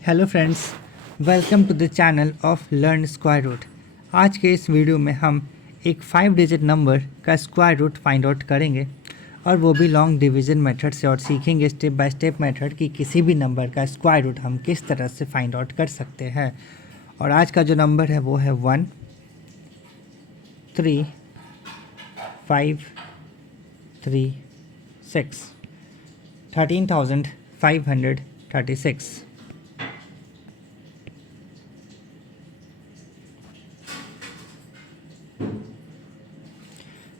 Hello friends, welcome to the channel of learn square root. आज के इस video में हम एक 5 डिजिट नंबर का स्क्वायर रूट फाइंड आउट करेंगे और वो भी लॉन्ग डिवीज़न मेथड से, और सीखेंगे स्टेप बाय स्टेप मेथड कि किसी भी नंबर का स्क्वायर रूट हम किस तरह से फाइंड आउट कर सकते हैं। और आज का जो नंबर है वो है 1 3 5 3 6 13,536।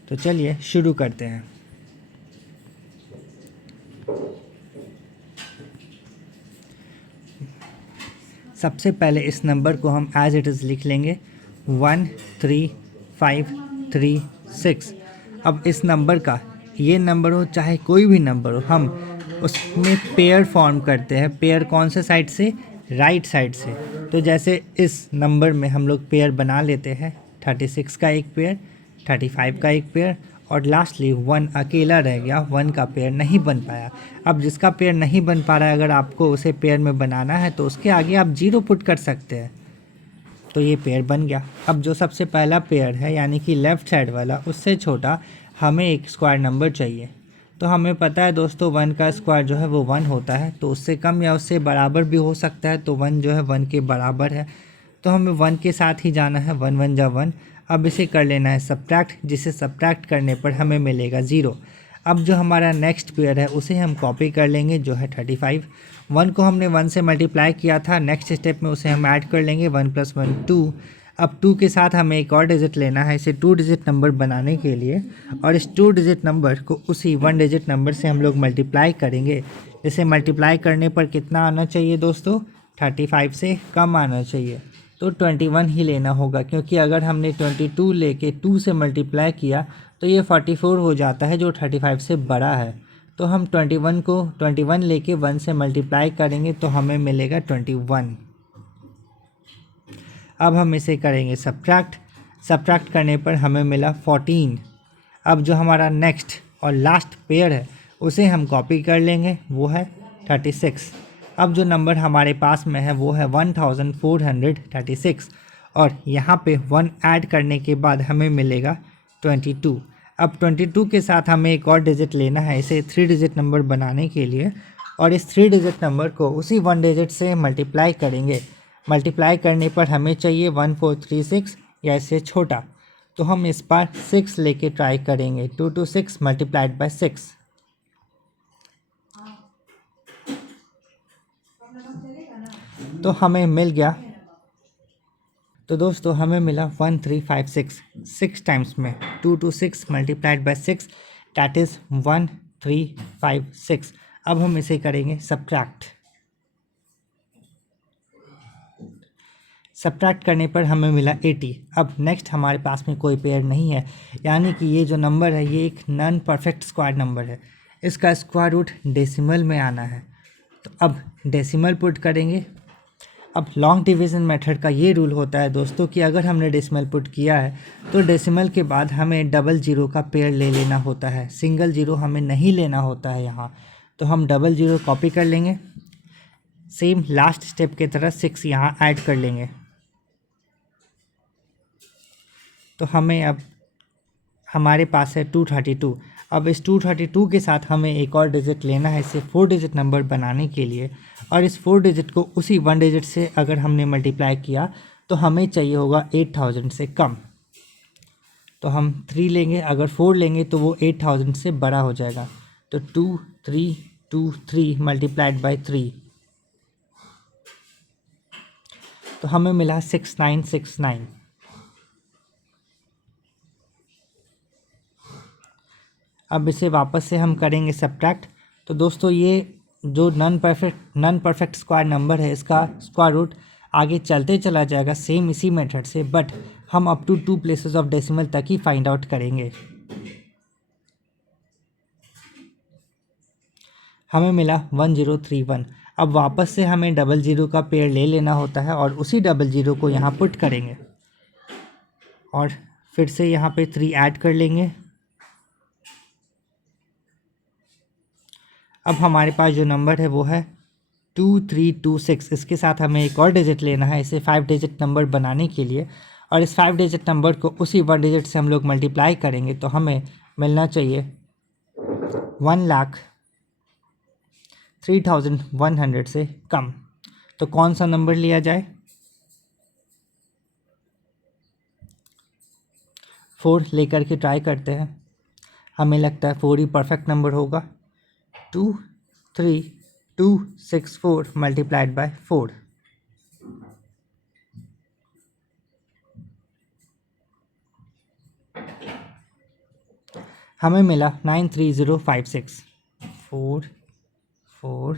तो चलिए शुरू करते हैं। सबसे पहले इस नंबर को हम एज इट इज़ लिख लेंगे 13536। अब इस नंबर का, ये नंबर हो चाहे कोई भी नंबर हो, हम उसमें पेयर फॉर्म करते हैं। पेयर कौन से साइड से? राइट साइड से। तो जैसे इस नंबर में हम लोग पेयर बना लेते हैं, 36 का एक पेयर, 35 का एक पेयर, और लास्टली 1 अकेला रह गया, 1 का पेयर नहीं बन पाया। अब जिसका पेयर नहीं बन पा रहा है, अगर आपको उसे पेयर में बनाना है तो उसके आगे आप 0 पुट कर सकते हैं, तो ये पेयर बन गया। अब जो सबसे पहला पेयर है यानी कि लेफ़्ट साइड वाला, उससे छोटा हमें एक स्क्वायर नंबर चाहिए। तो हमें पता है दोस्तों, 1 का स्क्वायर जो है वो 1 होता है, तो उससे कम या उससे बराबर भी हो सकता है। तो 1 जो है 1 के बराबर है, तो हमें 1 के साथ ही जाना है। 1 1 जा 1। अब इसे कर लेना है सब्ट्रैक्ट, जिसे सब्ट्रैक्ट करने पर हमें मिलेगा 0। अब जो हमारा नेक्स्ट पेयर है उसे हम कॉपी कर लेंगे, जो है 35। 1 को हमने 1 से मल्टीप्लाई किया था, नेक्स्ट स्टेप में उसे हम ऐड कर लेंगे, 1 + 1 2। अब 2 के साथ हमें एक और डिजिट लेना है इसे 2 डिजिट नंबर बनाने के लिए, और इस 2 डिजिट नंबर को उसी 1 डिजिट नंबर से हम लोग मल्टीप्लाई करेंगे। इसे मल्टीप्लाई करने पर कितना आना चाहिए दोस्तों? 35 से कम आना चाहिए, तो 21 ही लेना होगा, क्योंकि अगर हमने 22 लेके 2 से मल्टीप्लाई किया तो ये 44 हो जाता है, जो 35 से बड़ा है। तो हम 21 लेके 1 से मल्टीप्लाई करेंगे तो हमें मिलेगा 21। अब हम इसे करेंगे सब्ट्रैक्ट करने पर हमें मिला 14। अब जो हमारा नेक्स्ट और लास्ट पेयर है उसे हम कॉपी कर लेंगे, वो है 36। अब जो नंबर हमारे पास में है वो है 1436, और यहाँ पे 1 ऐड करने के बाद हमें मिलेगा 22। अब 22 के साथ हमें एक और डिजिट लेना है इसे 3 डिजिट नंबर बनाने के लिए, और इस 3 डिजिट नंबर को उसी 1 डिजिट से मल्टीप्लाई करेंगे। मल्टीप्लाई करने पर हमें चाहिए 1436 या इससे छोटा, तो हम इस बार 6 लेके ट्राई करेंगे। 2 to 6 मल्टीप्लाइड बाय 6, तो हमें मिल गया। तो दोस्तों हमें मिला 1356 6 टाइम्स में। 2 to 6 multiplied by 6, that is 1356। अब हम इसे करेंगे सब्ट्रैक्ट करने पर हमें मिला 80। अब नेक्स्ट हमारे पास में कोई पेयर नहीं है, यानी कि ये जो नंबर है ये एक नॉन परफेक्ट स्क्वायर नंबर है। इसका स्क्वायर रूट डेसिमल में आना है, तो अब डेसिमल पुट करेंगे। अब लॉन्ग डिवीज़न मेथड का ये रूल होता है दोस्तों कि अगर हमने डेसिमल पुट किया है तो डेसिमल के बाद हमें डबल ज़ीरो का पेयर ले लेना होता है, सिंगल ज़ीरो हमें नहीं लेना होता है यहाँ। तो हम डबल ज़ीरो कॉपी कर लेंगे, सेम लास्ट स्टेप की तरह 6 यहाँ ऐड कर लेंगे। तो हमें अब हमारे पास है 232। अब इस 232 के साथ हमें एक और डिजिट लेना है इसे 4 डिजिट नंबर बनाने के लिए, और इस 4 डिजिट को उसी 1 डिजिट से अगर हमने मल्टीप्लाई किया तो हमें चाहिए होगा 8000 से कम। तो हम 3 लेंगे, अगर 4 लेंगे तो वो 8000 से बड़ा हो जाएगा। तो 2323 मल्टीप्लाइड बाई 3, तो हमें मिला 6969। अब इसे वापस से हम करेंगे सब्ट्रैक्ट। तो दोस्तों ये जो नॉन परफेक्ट स्क्वायर नंबर है इसका स्क्वायर रूट आगे चलते चला जाएगा सेम इसी मेथड से, बट हम up to 2 places of decimal तक ही फाइंड आउट करेंगे। हमें मिला 1031। अब वापस से हमें डबल ज़ीरो का पेयर ले लेना होता है और उसी डबल ज़ीरो को यहाँ पुट करेंगे, और फिर से यहाँ पे 3 ऐड कर लेंगे। अब हमारे पास जो नंबर है वो है 2326, इसके साथ हमें एक और डिजिट लेना है इसे 5 डिजिट नंबर बनाने के लिए, और इस 5 डिजिट नंबर को उसी 1 डिजिट से हम लोग मल्टीप्लाई करेंगे तो हमें मिलना चाहिए 1,03,100 से कम। तो कौन सा नंबर लिया जाए? 4 लेकर के ट्राई करते हैं। हमें लगता है 4 ही परफेक्ट नंबर होगा। 23264 मल्टीप्लाइड बाय 4, हमें मिला 93056। 4 4,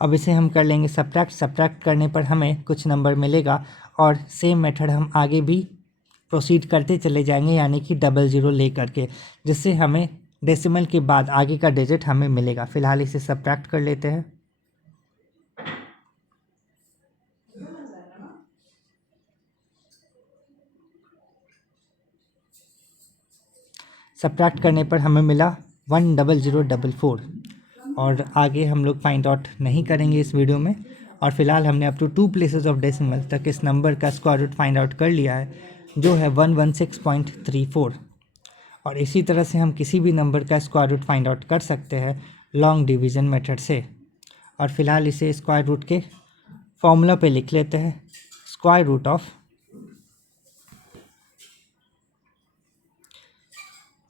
अब इसे हम कर लेंगे सब्ट्रैक्ट करने पर हमें कुछ नंबर मिलेगा, और सेम मेथड हम आगे भी प्रोसीड करते चले जाएंगे, यानी कि 00 ले करके, जिससे हमें डेसिमल के बाद आगे का डिजिट हमें मिलेगा। फिलहाल इसे सब्ट्रैक्ट कर लेते हैं। सब्ट्रैक्ट करने पर हमें मिला 10044, और आगे हम लोग फाइंड आउट नहीं करेंगे इस वीडियो में। और फिलहाल हमने up to 2 places of decimal तक इस नंबर का स्क्वायर रूट फाइंड आउट कर लिया है, जो है 116.34। और इसी तरह से हम किसी भी नंबर का स्क्वायर रूट फाइंड आउट कर सकते हैं लॉन्ग डिवीज़न मेथड से। और फिलहाल इसे स्क्वायर रूट के फॉर्मूला पे लिख लेते हैं। Square root of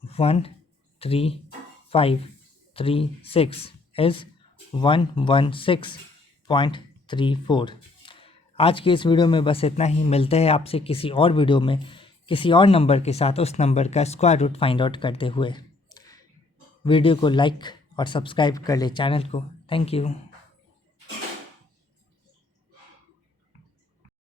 13536 is 116.34। आज के इस वीडियो में बस इतना ही। मिलते हैं आपसे किसी और वीडियो में किसी और नंबर के साथ, उस नंबर का स्क्वायर रूट फाइंड आउट करते हुए। वीडियो को लाइक और सब्सक्राइब कर ले चैनल को। Thank you.